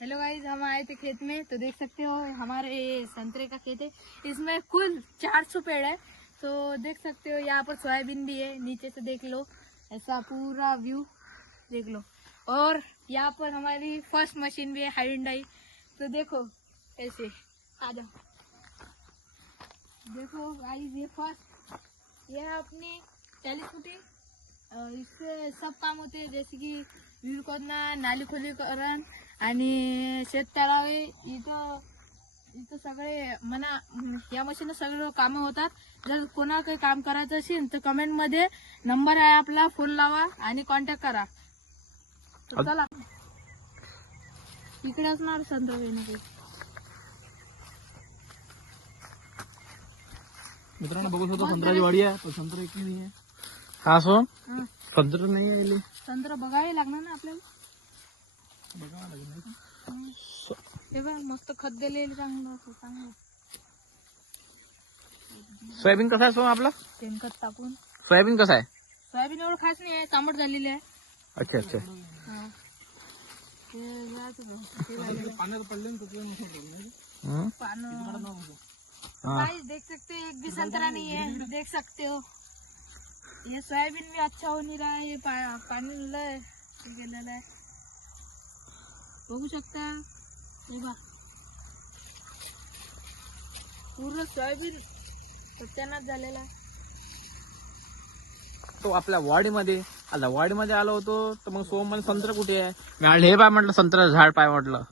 Hello guys, हम आए थे खेत में तो देख सकते हो हमारे संतरे का खेत है। इसमें कुल 400 पेड़ है। तो देख सकते हो यहाँ पर सोयाबीन भी है। नीचे से देख लो, ऐसा पूरा व्यू देख लो। और यहाँ पर हमारी फर्स्ट मशीन भी है, हाइंडाई। तो देखो ऐसे आ जाओ, देखो गाइस ये फर्स्ट, ये है अपनी टेलीस्कूटी। इससे सब काम होते हैं, जैसे की विहीर खोदना, नाली खोलीकरण आणि शेत तलावे। इथं सगळे मना या मशीन सगळे कामं होतात। जर कोणाला काही काम करायचं असेल तर कमेंट मध्ये नंबर आहे आपला, फोन लावा आणि कॉन्टॅक्ट करा। तर चला इकडे असणार संत्रा मित्रांनो बघू शकतो संत्र्याची वाडी आहे, पण संत्रा एक नाही आहे। हा सो संत्रा नाही आहे, संत्रा बघावे लागणार ना आपल्याला, बघावं लागेल। हे बघ मस्त खत दिलेलं चांगलं चांगलं। सोयाबीन कसं आहे सो आपलं? शेणखत टाकून सोयाबीन कसं आहे? सोयाबीन एवढं खास नाही आहे, तांबट झालेली आहे। अच्छा अच्छा। पानं देख सकते हो, एक भी संतरा नहीं है, देख सकते हो। ये सोयाबीन भी अच्छा हो नहीं रहा है, ये पानी गेलेलं आहे, बघू शकता। हे बघा पूर्ण सोयाबीन सत्यानाश झालेला आहे। तो आपल्या वाडीमध्ये आला, वाडीमध्ये आलो होतो तर मग सोम मध्ये संत्र कुठे आहे? मी हे पाय म्हटलं संत्र झाड पाय म्हटलं।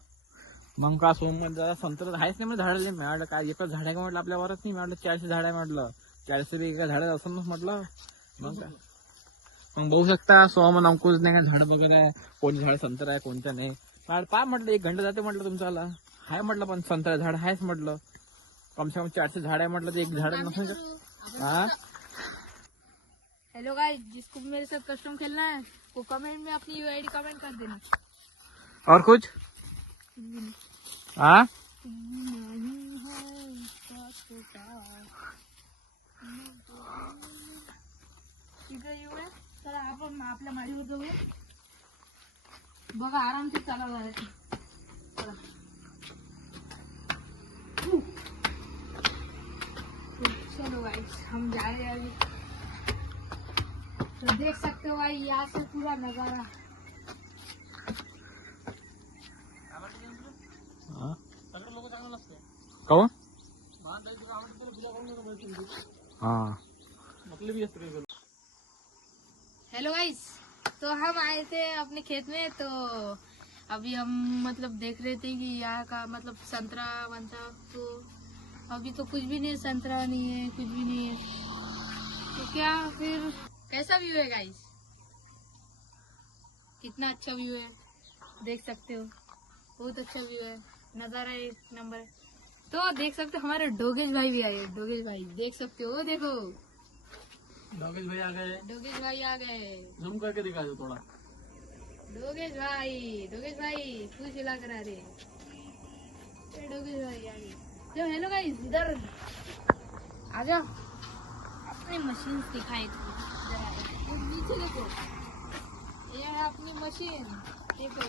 मग का सोम मध्ये संत्र आहेच नाही म्हणजे झाडाले मिळालं काय, एकच झाड आहे का म्हटलं आपल्यावरच नाही मिळालं, 40 झाड आहे म्हटलं, 40 एका झाडात असं म्हटलं। मग काय मग बघू शकता सोम अंकुश नाही का झाड वगैरे आहे, कोणते झाड संत्र आहे कोणत्या नाही। पाय म्हटलं 1 घंटा जाते म्हटलं तुमच्याला, हाय म्हटलं पण संत्रा झाड आहेच म्हटलं, कम से कम 400 झाड आहे म्हटलं, ते एक झाड नसेल का? हा हेलो गाइस, जिसको मेरे साथ कस्टम खेलना है वो कमेंट में अपनी यूआईडी कमेंट कर देना। और कुछ हाँ चला आपण आपल्या माडीवर जाऊया, बघा आराम से चालावं आहे। चलो गाइस हम जा रहे हैं अभी। तो देख सकते हो भाई यहाँ से पूरा नजारा। कौन हेलो गाइस, तो हम आए थे अपने खेत में। तो अभी हम मतलब देख रहे थे कि यहाँ का मतलब संतरा वंतरा, तो अभी तो कुछ भी नहीं, संतरा नहीं है, कुछ भी नहीं है। तो क्या फिर कैसा व्यू है गाइस, कितना अच्छा व्यू है, देख सकते हो, बहुत अच्छा व्यू है, नजारा एक नंबर है। तो देख सकते हो हमारे डोगेश भाई भी आए, डोगेश भाई देख सकते हो, देखो डोगेश भाई आ गए, डोगेश भाई आ गए। जूम करके दिखा दो थोड़ा। डोगेश भाई कुछ हिला करा रहे, डोगेश भाई आ गए। तो हेलो गाइस, इधर आ जाओ, अपनी मशीन दिखाए जरा, नीचे देखो, ये है अपनी मशीन, देखो।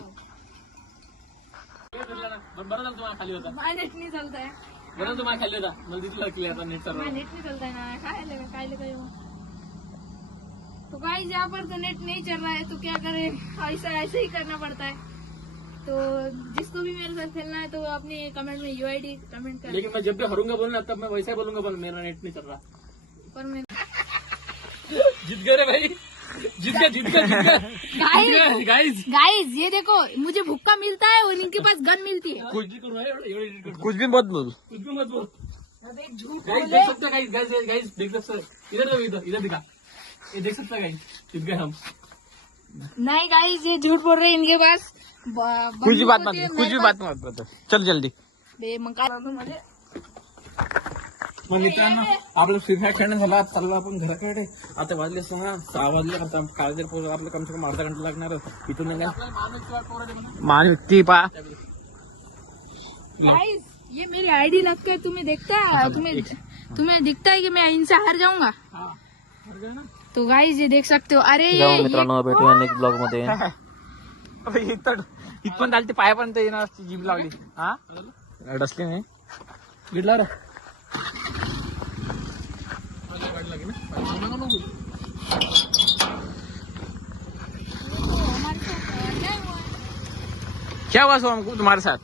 बरं तुम्हाला खाली होता, माझा नेट नहीं चलता है, बरं तुम्हाला खाली होता, मला दिसलं क्लियर नेट सर्व, माझा नेट नहीं चलता है ना, काय लगा। तो गाइस यहाँ पर तो नेट नहीं चल रहा है, तो क्या करें, ऐसे ही करना पड़ता है। तो जिसको भी मेरे साथ खेलना है तो वो अपने कमेंट में यूआईडी कमेंट कर। लेकिन मैं जब भी हारूंगा बोलना तब मैं वैसा ही बोलूंगा, बोल मेरा नेट नहीं चल रहा। पर मैं जीत गए रे भाई, जीत गए गाइस ये देखो, मुझे भुक्का मिलता है और इनके पास गन मिलती है। कुछ भी मत बोल, कुछ भी मत बोल। गाइस देख सकते हैं, गाइस देख सकते हैं, इधर दिखा, ये देख सकते हैं गाइस, जीत गए हम। नहीं गाइस ये झूठ बोल रहे हैं, इनके पास कुछ भी बात मत चल जल्दी। मग मित्रांनो आपलं फ्री फायर खेळणं झालं, आता चाललो आपण घराकडे। आता वाजले 6 वाजले, काय जर आपलं कम से कम अर्धा घंटा लागणार इथून मान व्यक्ती पा। गाइस ये मेरी आईडी लगता है, तुम्हें देखता है, तुम्हें दिखता है कि मैं इनसे हार जाऊंगा। तो गाइस ये देख सकते हो, अरे मित्रांनो भेटूया नेक्स्ट ब्लॉग मध्ये। इथपर्यंत आली ते पायापर्यंत येणार असती जीभ लावली. हा डसली नाही गिडला रे. क्या हुआ सोम को तुम्हारे साथ?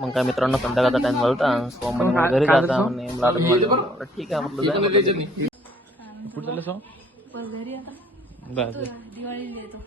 मग काय मित्रांनो संध्याकाळचा टाइम झाला सोम म्हणे घरी जाता म्हणे. मला आता म्हटलं ठीक आहे म्हटलं जाय म्हटलं. कुठं चाललं सोम? घरी आता बस दिवाळीला येतो.